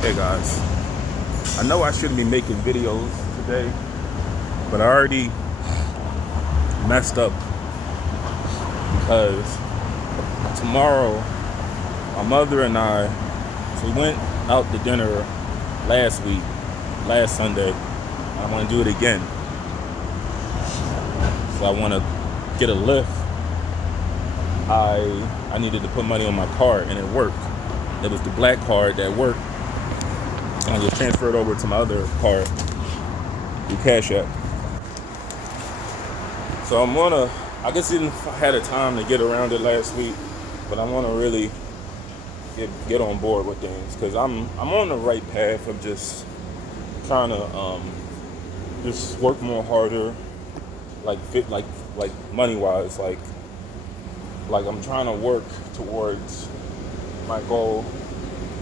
Hey guys, I know I shouldn't be making videos today, but I already messed up because tomorrow my mother and I, so we went out to dinner last Sunday. I want to do it again. So I want to get a lift. I needed to put money on my card and it worked. It was the black card that worked. And I just transferred over to my other card through Cash App. So I guess I didn't had a time to get around it last week, but I want to really get on board with things because I'm on the right path of just trying to just work more harder, like money wise, like I'm trying to work towards my goal.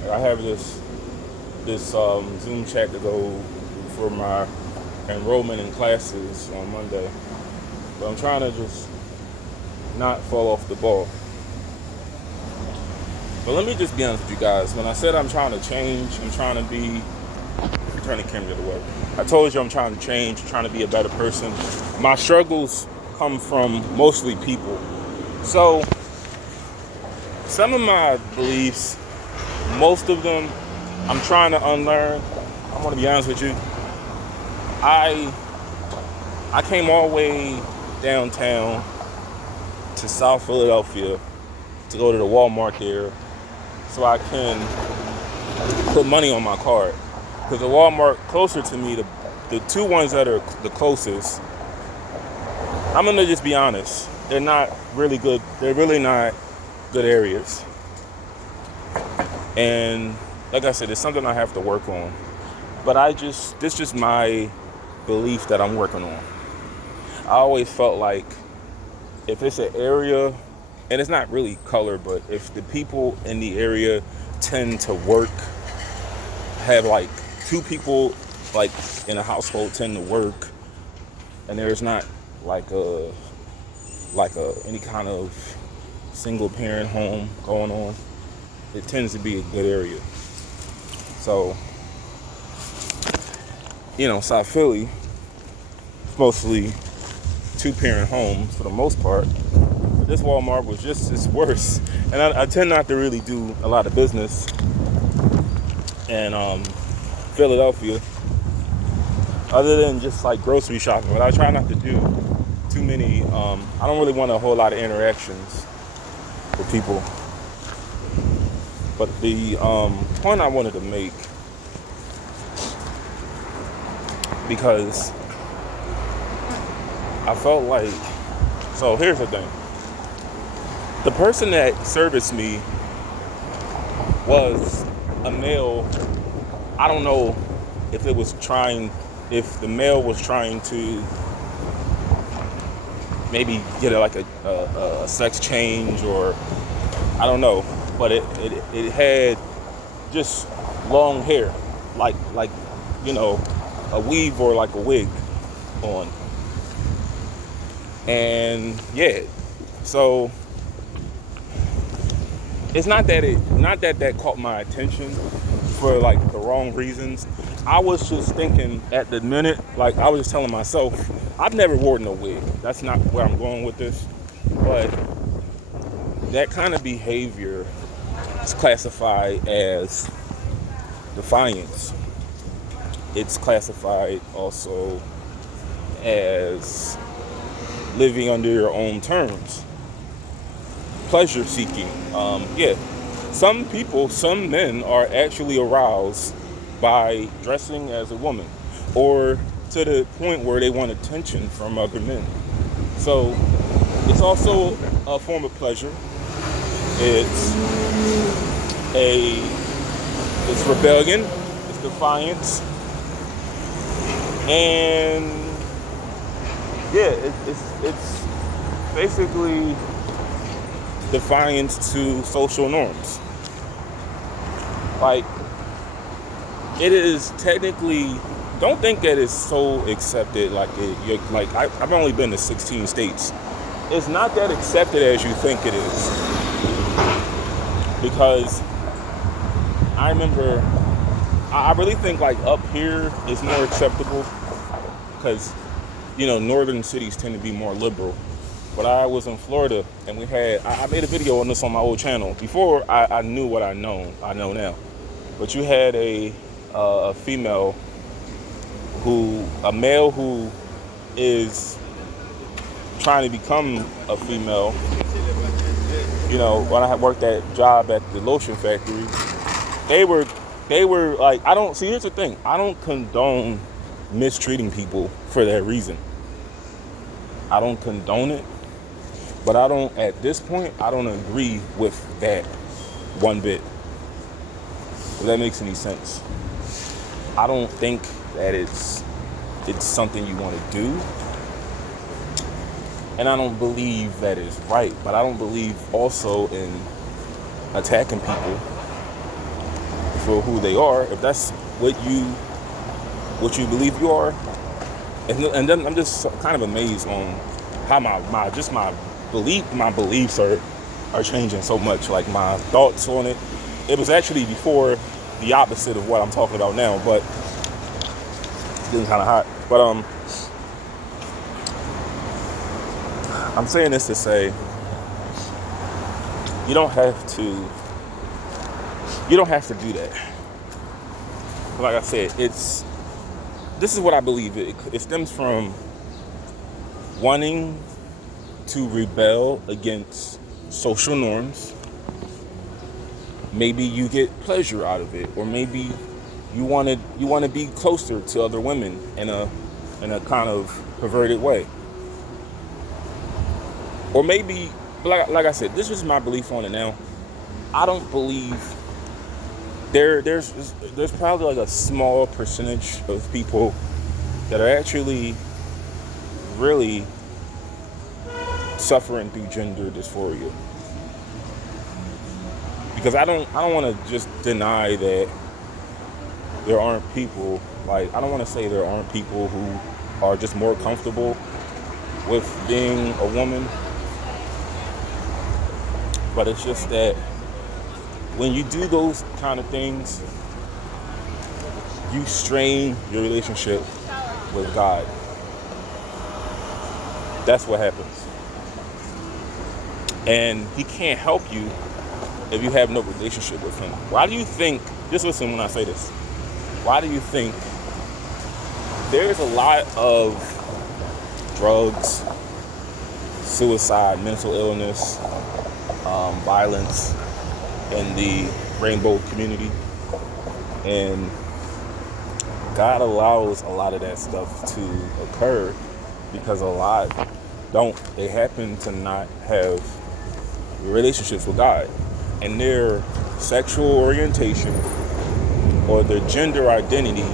I have this Zoom chat to go for my enrollment in classes on Monday. But I'm trying to just not fall off the ball. But let me just be honest with you guys. When I said I'm trying to change, I'm trying to camera the way. I told you I'm trying to change, trying to be a better person. My struggles come from mostly people. So some of my beliefs, most of them, I'm trying to unlearn. I want to be honest with you. I came all the way downtown to South Philadelphia to go to the Walmart there so I can put money on my card. Because the Walmart closer to me, the two ones that are the closest, I'm going to just be honest, they're not really good. They're really not good areas. And like I said, it's something I have to work on. But this is just my belief that I'm working on. I always felt like if it's an area, and it's not really color, but if the people in the area tend to have like two people like in a household tend to work, and there's not like any kind of single parent home going on, it tends to be a good area. So, South Philly, it's mostly two-parent homes for the most part. But this Walmart was it's worse. And I tend not to really do a lot of business in Philadelphia, other than just like grocery shopping. But I try not to do too many. I don't really want a whole lot of interactions with people. But the point I wanted to make, because I felt like, so here's the thing. The person that serviced me was a male. I don't know if the male was trying to maybe get a sex change, or I don't know. But it had just long hair, like a weave or like a wig on. And yeah, so it's not that caught my attention for like the wrong reasons. I was just thinking at the minute, like I was just telling myself, I've never worn a wig. That's not where I'm going with this. But that kind of behavior is classified as defiance. It's classified also as living under your own terms, pleasure seeking. Some men are actually aroused by dressing as a woman, or to the point where they want attention from other men. So it's also a form of pleasure. It's rebellion, it's defiance, and yeah, it's basically defiance to social norms. Like, it is technically, don't think that it's so accepted. I've only been to 16 states. It's not that accepted as you think it is. Because I remember I really think like up here is more acceptable because, northern cities tend to be more liberal. But I was in Florida and I made a video on this on my old channel. Before I knew what I know now. But you had a a male who is trying to become a female. When I had worked that job at the lotion factory, they were like, here's the thing. I don't condone mistreating people for that reason. I don't condone it, but at this point, I don't agree with that one bit. If that makes any sense. I don't think that it's something you want to do. And I don't believe that is right, but I don't believe also in attacking people for who they are. If that's what you believe you are, and then I'm just kind of amazed on how my beliefs are changing so much. Like my thoughts on it. It was actually before the opposite of what I'm talking about now, but it's getting kind of hot. But I'm saying this to say you don't have to do that. Like I said, this is what I believe. It stems from wanting to rebel against social norms. Maybe you get pleasure out of it, or maybe you want to be closer to other women in a kind of perverted way. Or maybe, like I said, this is my belief on it now. I don't believe there's probably like a small percentage of people that are actually really suffering through gender dysphoria. Because I don't want to just deny that there aren't people, like, I don't want to say there aren't people who are just more comfortable with being a woman. But it's just that when you do those kind of things, you strain your relationship with God. That's what happens. And He can't help you if you have no relationship with Him. Why do you think, just listen when I say this, why do you think there's a lot of drugs, suicide, mental illness, violence in the rainbow community? And God allows a lot of that stuff to occur because a lot don't. They happen to not have relationships with God. And their sexual orientation or their gender identity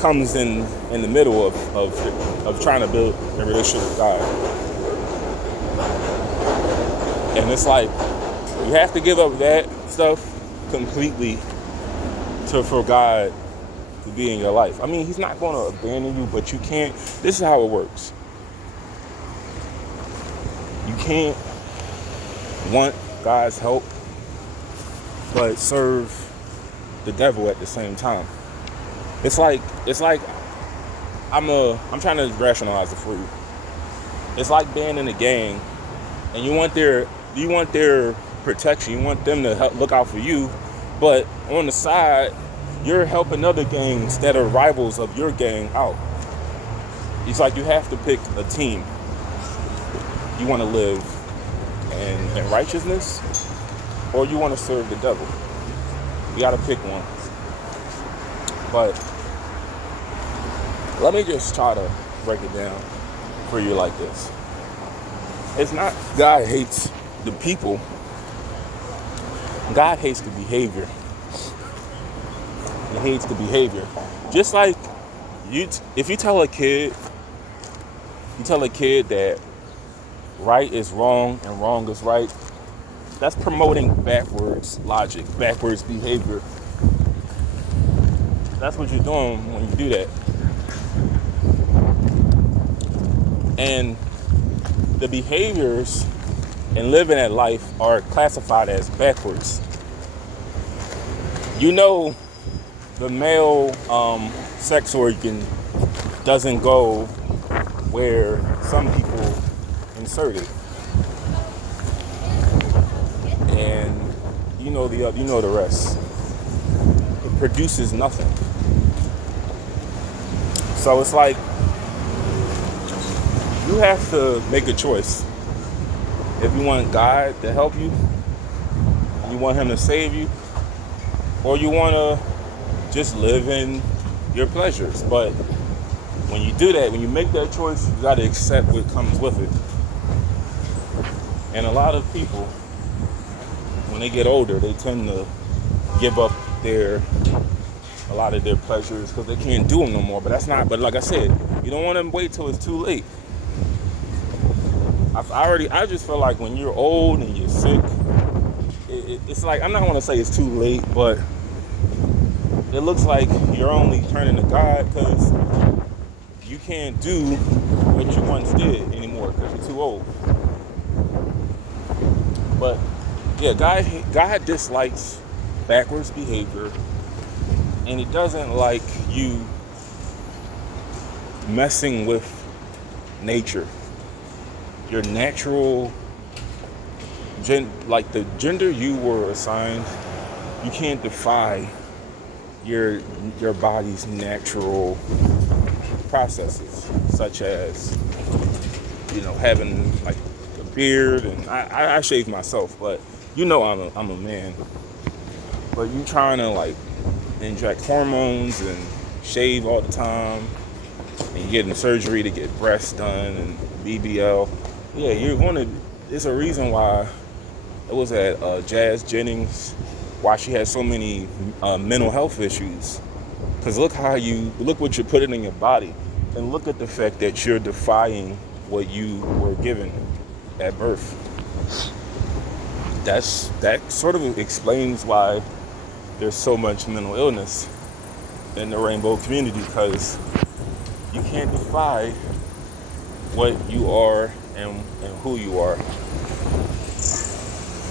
comes in the middle of trying to build a relationship with God. And it's like you have to give up that stuff completely for God to be in your life. I mean, He's not going to abandon you, but you can't. This is how it works. You can't want God's help but serve the devil at the same time. It's like I'm trying to rationalize it for you. It's like being in a gang and you want their protection, you want them to help look out for you, but on the side you're helping other gangs that are rivals of your gang out. It's like you have to pick a team. You want to live in righteousness, or you want to serve the devil. You got to pick one. But let me just try to break it down for you like this. It's not God hates the people. God hates the behavior. He hates the behavior. Just like if you tell a kid that right is wrong and wrong is right, that's promoting backwards logic, backwards behavior. That's what you're doing when you do that. And the behaviors and living that life are classified as backwards. You know the male sex organ doesn't go where some people insert it, and you know the rest. It produces nothing. So it's like you have to make a choice. If you want God to help you, you want Him to save you, or you want to just live in your pleasures. But when you do that, when you make that choice, you got to accept what comes with it. And a lot of people, when they get older, they tend to give up a lot of their pleasures because they can't do them no more. But like I said, you don't want to wait till it's too late. I just feel like when you're old and you're sick, it's like, I'm not going to say it's too late, but it looks like you're only turning to God because you can't do what you once did anymore because you're too old. But yeah, God dislikes backwards behavior, and He doesn't like you messing with nature. Your natural, like the gender you were assigned, you can't defy your body's natural processes, such as having like a beard, and I shave myself, but I'm a man. But you trying to like inject hormones and shave all the time, and you're getting surgery to get breasts done and BBL. Yeah, there's a reason why it was at Jazz Jennings, why she had so many mental health issues. Because look what you're putting in your body, and look at the fact that you're defying what you were given at birth. That sort of explains why there's so much mental illness in the rainbow community, because you can't defy what you are and who you are.